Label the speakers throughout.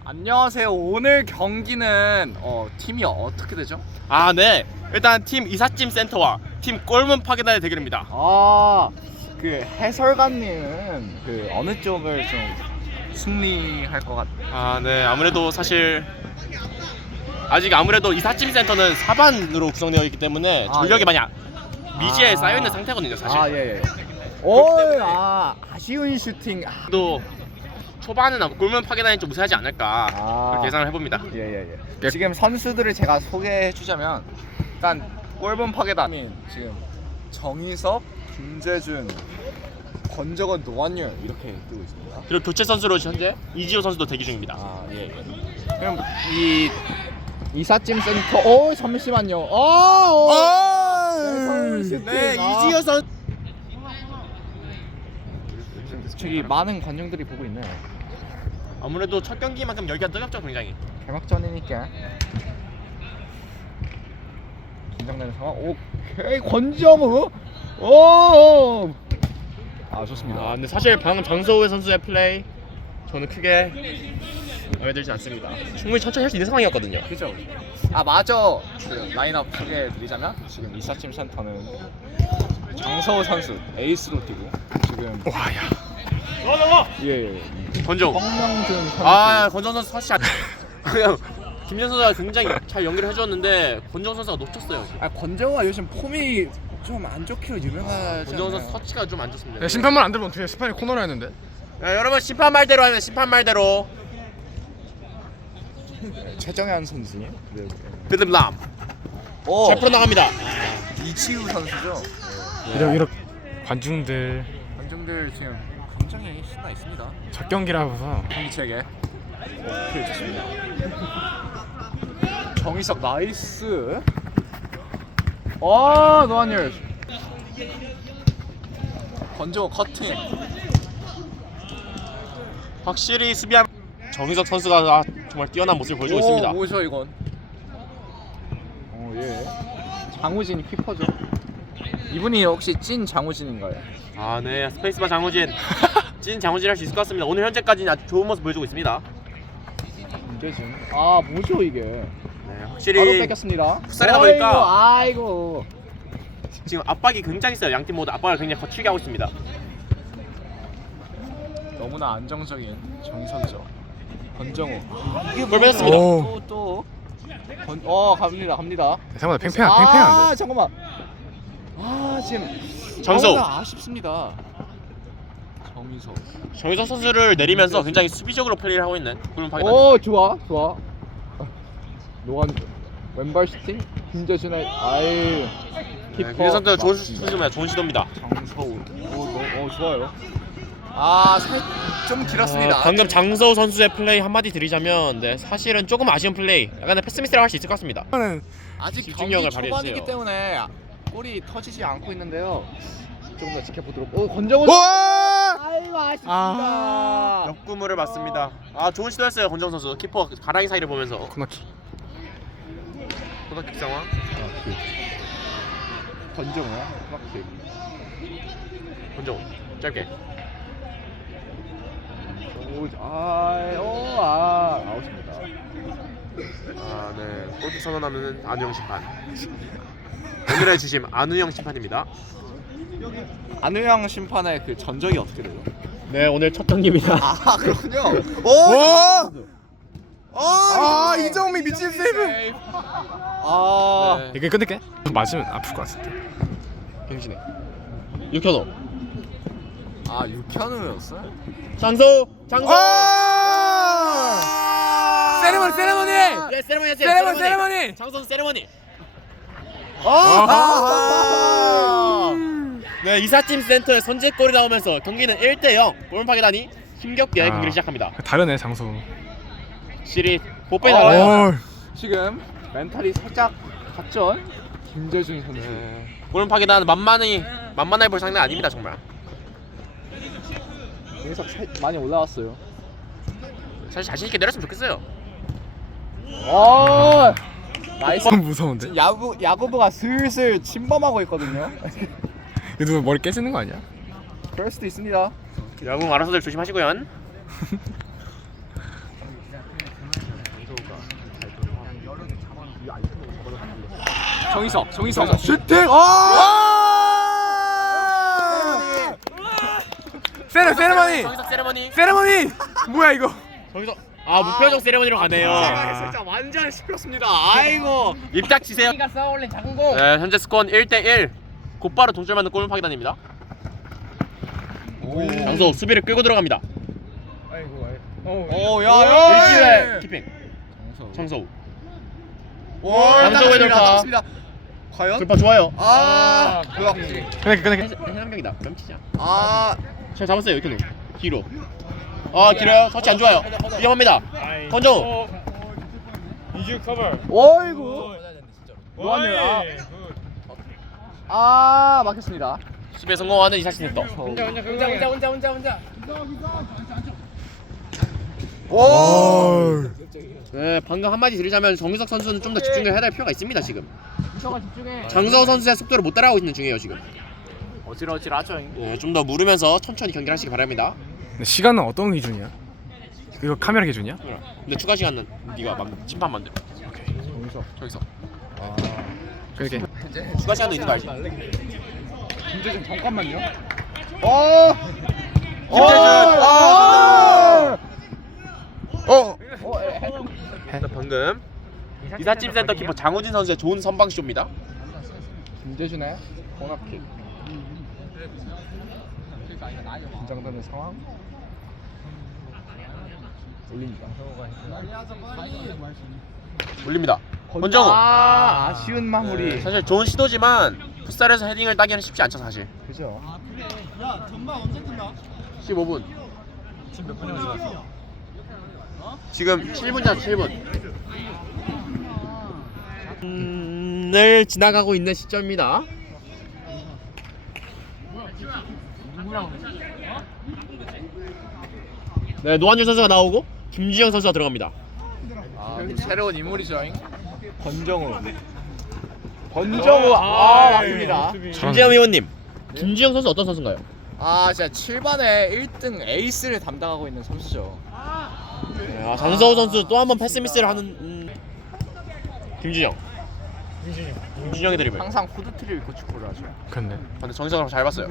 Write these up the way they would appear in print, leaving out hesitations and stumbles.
Speaker 1: 안녕하세요. 오늘 경기는 팀이 어떻게 되죠?
Speaker 2: 아, 네. 일단 팀 이삿짐 센터와 팀 골문 파괴단의 대결입니다.
Speaker 1: 그 해설가님은 그 어느 쪽을 좀 승리할 것 같아요?
Speaker 2: 아, 네. 아무래도 사실 아직 아무래도 이삿짐 센터는 4반으로 구성되어 있기 때문에 전력이
Speaker 1: 예.
Speaker 2: 많이 미지에 쌓여 있는 상태거든요, 사실.
Speaker 1: 예.
Speaker 2: 때문에-
Speaker 1: 아쉬운 슈팅.
Speaker 2: 또 초반은 골문 파괴단이 좀 우세하지 않을까 그렇게 예상을 해봅니다.
Speaker 1: 예. 지금 선수들을 제가 소개해주자면 일단 골문 파괴단이 지금 정희석, 김재준, 권정원, 노한열 이렇게 뜨고 있습니다.
Speaker 2: 그리고 교체 선수로 현재 이지호 선수도 대기 중입니다.
Speaker 1: 예. 그럼 이 이삿짐 센터. 잠시만요.
Speaker 2: 네, 이지호 선수.
Speaker 1: 저기 많은 관중들이 보고 있네요.
Speaker 2: 아무래도 첫 경기만큼 열기가 뜨겁죠, 굉장히.
Speaker 1: 개막전이니까 긴장되는 상황. 오케이, 권정우. 좋습니다.
Speaker 2: 아, 근데 사실 방금 장소우 선수의 플레이 저는 크게 마음에 들지 않습니다. 충분히 천천히 할 수 있는 상황이었거든요.
Speaker 1: 그죠? 맞아. 그 라인업 소개해드리자면 지금 이삿짐 센터는 장서우 선수 에이스로 뛰고 지금 예.
Speaker 2: 권정.
Speaker 1: 황명준 선수.
Speaker 2: 권정 선수 사실 그냥 김현 선수가 굉장히 잘 연기를 해줬는데 권정 선수가 놓쳤어요.
Speaker 1: 권정우가 요즘 폼이 좀 안 좋기로 유명하지
Speaker 2: 권정 선수
Speaker 1: 않나요?
Speaker 2: 터치가 좀 안 좋습니다.
Speaker 3: 야, 심판만 안 들면 어떻게 심판이 코너로 했는데?
Speaker 2: 여러분 심판 말대로 하면 심판 말대로
Speaker 1: 최정현 선수님.
Speaker 2: 드듬람 잘 풀어나갑니다.
Speaker 1: 이치우 선수죠.
Speaker 3: 이렇게 관중들
Speaker 1: 관중들 지금 감정이 신나 있습니다.
Speaker 3: 첫 경기라서
Speaker 1: 경기체계. 오케이, 좋습니다. 정희석 나이스. 노한열. 권정호 커팅.
Speaker 2: 확실히 수비한 정희석 선수가 정말 뛰어난 모습을 보여주고 있습니다.
Speaker 1: 뭐죠 이건? 예. 장우진이 키퍼죠. 이분이 혹시 찐 장우진인가요?
Speaker 2: 네, 스페이스바 장우진 찐 장우진 할 수 있을 것 같습니다. 오늘 현재까지는 아주 좋은 모습 보여주고 있습니다.
Speaker 1: 김재준. 뭐죠 이게?
Speaker 2: 네,
Speaker 1: 바로
Speaker 2: 확실히
Speaker 1: 뺏겼습니다.
Speaker 2: 풋살이다 보니까
Speaker 1: 아이고.
Speaker 2: 지금 압박이 굉장히 세요. 양팀 모두 압박을 굉장히 거칠게 하고 있습니다.
Speaker 1: 너무나 안정적인 정선죠. 권정우.
Speaker 2: 골 뺏었습니다.
Speaker 1: 또. 갑니다.
Speaker 3: 생각보다 팽팽한데.
Speaker 1: 잠깐만. 지금
Speaker 2: 정서우.
Speaker 1: 너무나 아쉽습니다. 정희석.
Speaker 2: 정희석 선수를 내리면서 굉장히 수비적으로 플레이를 하고 있는 골문 파괴단.
Speaker 1: 좋아. 노한 왼발 슈팅. 김재준의 키퍼.
Speaker 2: 김현 선수 좋은 수비입니다. 좋은 시도입니다.
Speaker 1: 정서우. 좋아요. 좀 길었습니다.
Speaker 2: 방금 장서우 선수의 플레이 한마디 드리자면 사실은 조금 아쉬운 플레이, 약간의 패스미스라고 할 수 있을 것 같습니다.
Speaker 1: 아직
Speaker 2: 집중력을
Speaker 1: 경기 초반이기
Speaker 2: 발휘했어요.
Speaker 1: 때문에 골이 터지지 않고 있는데요. 조금 더 지켜보도록. 권정우. 아쉽습니다.
Speaker 2: 역구물을 맞습니다. 좋은 시도였어요. 권정 선수 키퍼 가랑이 사이를 보면서
Speaker 3: 코너킥.
Speaker 2: 코너킥 상황.
Speaker 1: 권정우야.
Speaker 2: 권정 짧게.
Speaker 1: 아웃입니다.
Speaker 2: 네, 골킥 선언하는 안우영 심판. 오늘의 주심 안우영 심판입니다.
Speaker 1: 안우영 심판의 그 전적이 어떻게 되죠?
Speaker 2: 네, 오늘 첫 경기입니다.
Speaker 1: 그렇군요.
Speaker 3: 이정미 미친 세이브.
Speaker 2: 네.
Speaker 3: 이게 끝낼게. 맞으면 아플 것 같은데.
Speaker 2: 경신해. 육현호.
Speaker 1: 육현우였어요?
Speaker 2: 장서우.
Speaker 3: 세레머니.
Speaker 2: 네, 세레머니. 장선수 세레머니. 네, 이삿짐 센터의 선제골이 나오면서 경기는 1대0. 골문 파괴단이 힘겹게 경기를 시작합니다.
Speaker 3: 다르네 장소.
Speaker 2: 실이 뽀뽀이 달라요.
Speaker 1: 지금 멘탈이 살짝 갔죠? 김재준 선수.
Speaker 2: 골문 파괴단 만만해 볼 상대 아닙니다, 정말.
Speaker 1: 계속 많이 올라왔어요.
Speaker 2: 사실 자신 있게 내렸으면 좋겠어요.
Speaker 1: 나이스.
Speaker 3: 무서운데.
Speaker 1: 야구부가 슬슬 침범하고 있거든요.
Speaker 3: 이거 누가 머리 깨지는 거 아니야?
Speaker 1: 그럴 수도 있습니다.
Speaker 2: 야구 알아서들 조심하시고요.
Speaker 1: 정희석
Speaker 3: 슈팅. 세레머니.
Speaker 2: 정희석 세레머니.
Speaker 3: 세레머니. 뭐야 이거?
Speaker 2: 정희석 무표정 세레머니로 가네요.
Speaker 1: 진짜 완전 시끄럽습니다. 아이고.
Speaker 2: 입딱 치세요. 네, 현재 스코어는 1대1. 곧바로 동점 맞는 골문 파기단입니다. 장소 수비를 끌고 들어갑니다. 일지의 키핑. 장소우. 장소우의 돌파.
Speaker 1: 과연?
Speaker 2: 돌파 좋아요.
Speaker 3: 그래.
Speaker 2: 해남경이다. 명치자.
Speaker 1: 아,
Speaker 2: 잘 잡았어요. 이렇게 뒤로. 길어요. 터치 안 좋아요. 위험합니다. 권정우.
Speaker 1: 어이구. 노하네요. 아, 막혔습니다.
Speaker 2: 수비에 성공하는 이사시 센터.
Speaker 1: 오.
Speaker 2: 네, 방금 한마디 드리자면 정희석 선수는 좀 더 집중을 해야 될 필요가 있습니다. 지금. 장서우 선수의 속도를 못 따라가고 있는 중이에요. 지금.
Speaker 1: 어질어질하죠.
Speaker 2: 네, 좀 더 물으면서 천천히 경기를 하시기 바랍니다.
Speaker 3: 근데 시간은 어떤 기준이야? 이거 카메라 기준이야?
Speaker 2: 근데 추가 시간은 네가 심판 만들어. 저기서.
Speaker 3: 그렇게.
Speaker 2: 추가 시간도 있는 거 알지?
Speaker 1: 김재준 잠깐만요.
Speaker 2: 방금 이삿짐 센터 키퍼 장우진 선수의 좋은 선방쇼입니다.
Speaker 1: 김재준의 코너킥. 긴장되는 상황.
Speaker 2: 올립니다. 권정우.
Speaker 1: 아쉬운 마무리.
Speaker 2: 네, 사실 좋은 시도지만 풋살에서 헤딩을 따기는 쉽지 않죠 사실.
Speaker 1: 그죠.
Speaker 2: 15분. 지금 7분이야 7분. 을 지나가고 있는 시점입니다. 네, 노한준 선수가 나오고 김주영 선수가 들어갑니다.
Speaker 1: 새로운 인물이죠. 권정우. 맞습니다.
Speaker 2: 김재현 의원님, 김주영 선수 어떤 선수인가요?
Speaker 1: 진짜 7반에 1등 에이스를 담당하고 있는 선수죠.
Speaker 2: 네, 장서우 선수 또 한 번 패스 미스를 하는 김준영의 드리블.
Speaker 1: 항상 후드티를 입고 축구를 하죠.
Speaker 3: 근데
Speaker 2: 근데 정희석을 잘 봤어요.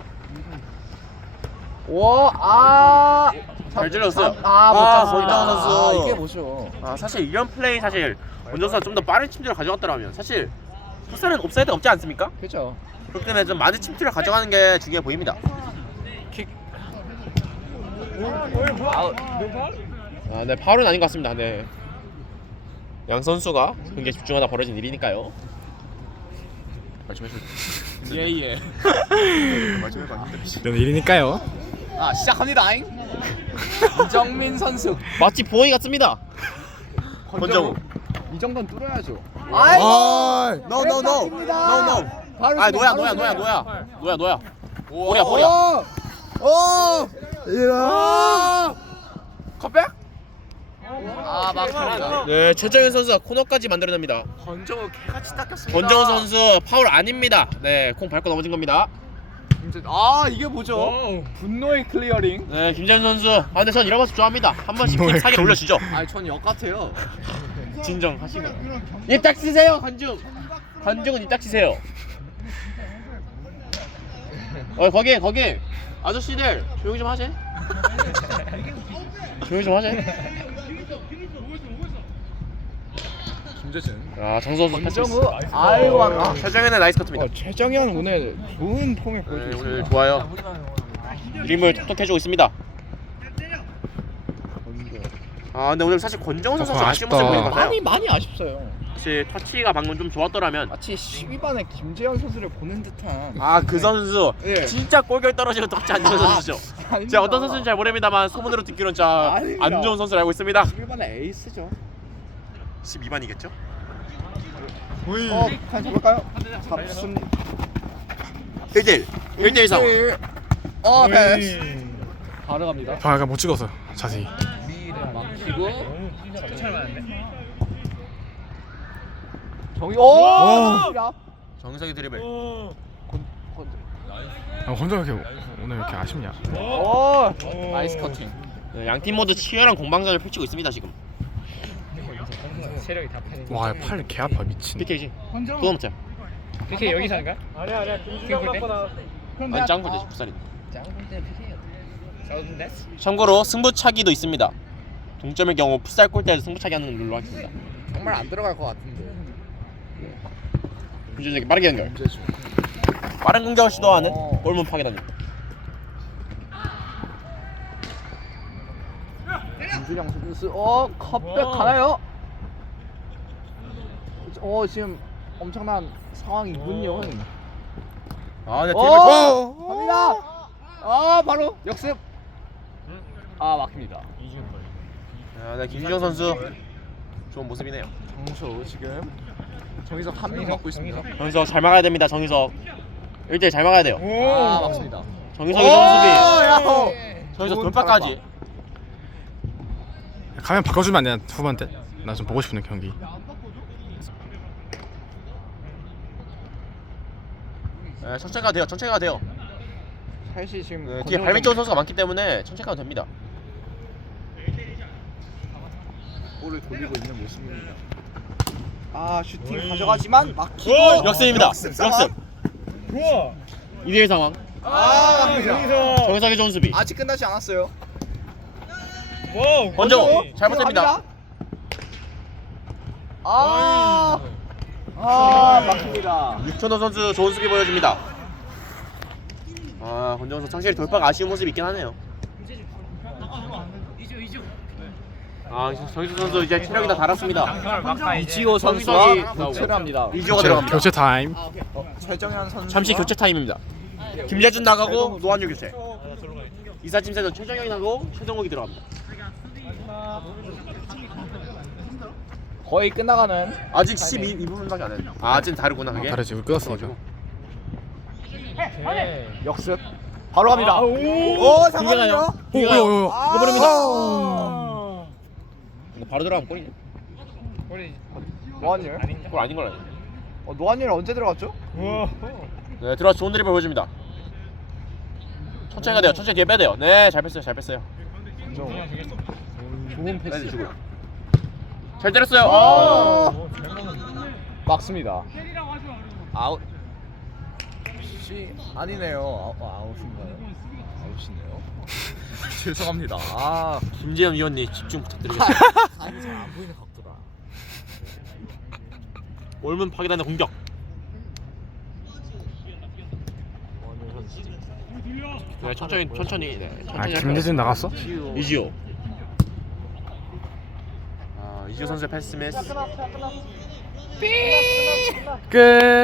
Speaker 2: 잘 찔렀어요. 권정우 선수.
Speaker 1: 이게 뭐죠?
Speaker 2: 사실 이런 플레이 사실 원정수가 좀 더 빠른 침투를 가져갔더라면 사실 풋살은 옵사이드 없지 않습니까?
Speaker 1: 그죠.
Speaker 2: 그렇기 때문에 좀 많은 침투를 가져가는 게 중요해 보입니다. 네, 파울은 아닌 것 같습니다. 네. 양 선수가 굉장히 집중하다 벌어진 일이니까요. 말씀해주세요.
Speaker 1: 예예.
Speaker 2: 말씀해봐.
Speaker 3: 이런 일이니까요.
Speaker 1: 시작합니다. 이정민 선수.
Speaker 2: 마치 보이 같습니다. 권정우.
Speaker 1: 이 정도는 뚫어야죠.
Speaker 3: 노.
Speaker 2: 노야. 보리야.
Speaker 1: 컵백? 막힙니다.
Speaker 2: 네, 최정현 선수가 코너까지 만들어냅니다.
Speaker 1: 권정우 개같이 닦였습니다.
Speaker 2: 권정우 선수 파울 아닙니다. 네, 공 밟고 넘어진 겁니다.
Speaker 1: 이게 뭐죠? 분노의 클리어링.
Speaker 2: 네, 김재현 선수. 근데 전 이런 모습 좋아합니다. 한 번씩 팀 사기 올려주죠.
Speaker 1: 전 역 같아요.
Speaker 2: 진정하시고. 입딱 치세요, 관중. 관중은 입딱 치세요. 거기 아저씨들 조용히 좀 하지.
Speaker 1: 김재준.
Speaker 2: 장서우 선수 패스.
Speaker 1: 아이고.
Speaker 2: 최정현의 나이스 커트입니다.
Speaker 1: 최정현 오늘 좋은 폼을 보여주고
Speaker 2: 오늘
Speaker 1: 있습니다.
Speaker 2: 좋아요. 드림을 톡톡해주고 있습니다. 근데 오늘 사실 권정우 선수
Speaker 3: 좀
Speaker 2: 아쉬운 모습 보이는 것 같아요.
Speaker 1: 많이 아쉽어요.
Speaker 2: 사실 터치가 방금 좀 좋았더라면.
Speaker 1: 마치 12반의 김재현 선수를 보는 듯한.
Speaker 2: 그 선수
Speaker 1: 예.
Speaker 2: 진짜 골결 떨어지고 터치 안 좋은 선수죠.
Speaker 1: 아닙니다.
Speaker 2: 제가 어떤 선수인지 잘 모릅니다만 소문으로 듣기로는 진짜
Speaker 1: 아닙니다.
Speaker 2: 안 좋은 선수를 알고 있습니다.
Speaker 1: 12반의 에이스죠.
Speaker 2: 12반이겠죠?
Speaker 1: 한 잡을까요? 잡습니다.
Speaker 2: 1대1 상황.
Speaker 1: 패스. 바로 갑니다.
Speaker 3: 약간 못 찍었어 자세히.
Speaker 1: 막히고. 정희.
Speaker 2: 정석이 드리블.
Speaker 3: 혼자 이렇게 오늘 왜 이렇게 아쉽냐?
Speaker 1: 나이스 커팅.
Speaker 2: 네, 양팀 모두 치열한 공방전을 펼치고 있습니다 지금.
Speaker 4: 체력이 다 파는.
Speaker 3: 와, 팔 개 아파 미친.
Speaker 2: PK지. 또 넘자.
Speaker 4: PK 여기서 하는가? 아니야. 김수경 갖거나.
Speaker 2: 아니 짱구 대신 부살이.
Speaker 4: 짱구 때 PK야. 사우드
Speaker 2: 참고로 승부차기도 있습니다. 동점의 경우 풋살 골대에서 승부차기 하는 룰로 하겠습니다.
Speaker 1: 정말 안 들어갈 것 같은데.
Speaker 2: 김준혁이 빠르게 연결.
Speaker 1: 문제 중.
Speaker 2: 빠른 공격을 시도하는
Speaker 1: 어.
Speaker 2: 골문 파괴단입니다.
Speaker 1: 김준영 선수 컵백 가나요? 지금 엄청난 상황이군요.
Speaker 2: 아, 네,
Speaker 1: 갑니다. 바로 역습. 막힙니다.
Speaker 2: 아, 네, 김준영 선수 좋은 모습이네요.
Speaker 1: 정수 지금 정희석 한 명 맞고 있습니다.
Speaker 2: 정희석 잘 막아야 됩니다. 정희석 1대1 잘 막아야 돼요.
Speaker 1: 맞습니다.
Speaker 2: 정희석의 좋은 수비.
Speaker 1: 야호!
Speaker 2: 정희석
Speaker 1: 좋은
Speaker 2: 돌파까지.
Speaker 3: 가면 바꿔주면 안 되나 후반 때? 나 좀 보고 싶은 경기.
Speaker 2: 네, 천천히 가도 돼요. 천천히 가도 돼요.
Speaker 1: 사실 지금
Speaker 2: 네, 뒤에 발밑 좋은 선수가 많기 때문에 천천히 가도 됩니다.
Speaker 1: 볼을 돌리고 있는 모습입니다. 슈팅 가져가지만 막히고
Speaker 2: 역습입니다.
Speaker 1: 역습 상황.
Speaker 2: 역습. 2대1 상황.
Speaker 1: 막힙니다.
Speaker 2: 정희석의 좋은 수비.
Speaker 1: 아직 끝나지 않았어요.
Speaker 2: 권정우 잘못됩니다.
Speaker 1: 막힙니다.
Speaker 2: 육천호 선수 좋은 수비 보여줍니다. 권정우 선수 확실히 돌파가 아쉬운 모습이 있긴 하네요. 정희석 선수 이제 체력이 다 달았습니다.
Speaker 1: 이지호
Speaker 2: 선수와
Speaker 1: 선수와 교체를 합니다.
Speaker 2: 이지호가 들어갑니다.
Speaker 3: 교체 타임.
Speaker 1: 최정현 선수
Speaker 2: 잠시 교체 타임입니다. 김재준 나가고 노한유 교체. 이사짐세도 최정현이 나가고 최동욱이 들어갑니다.
Speaker 1: 거의 끝나가는
Speaker 2: 아직 12분밖에 안 했네. 아직 다르구나 그게.
Speaker 3: 다르지. 우리 끊었으니까.
Speaker 1: 역습 바로 갑니다.
Speaker 2: 상관없요.
Speaker 3: 오오오.
Speaker 2: 이거버립니다. 이거 바로 들어가면 골이네.
Speaker 1: 노한열.
Speaker 2: 골 아닌 걸 알아요.
Speaker 1: 노한열 언제 들어갔죠?
Speaker 2: 네, 들어와서 좋은 드리블 보여줍니다. 천천히 가야 돼요. 천천히 뒤에 빼야 돼요. 네, 잘 뺐어요.
Speaker 1: 좋은 패스.
Speaker 2: 주고. 잘 때렸어요.
Speaker 1: 막습니다. 아웃. 아니네요. 아웃인가요? 아웃이네요. 죄송합니다.
Speaker 2: 김재현 위원님 집중 부탁드리겠습니다.
Speaker 1: 아니 잘안 보이는 각도라.
Speaker 2: 올문 파괴단의 공격. 네, 천천히. 네, 천천히
Speaker 3: 김대준 나갔어?
Speaker 2: 이지호. 이지호 선수의 패스 미스.
Speaker 3: 끝.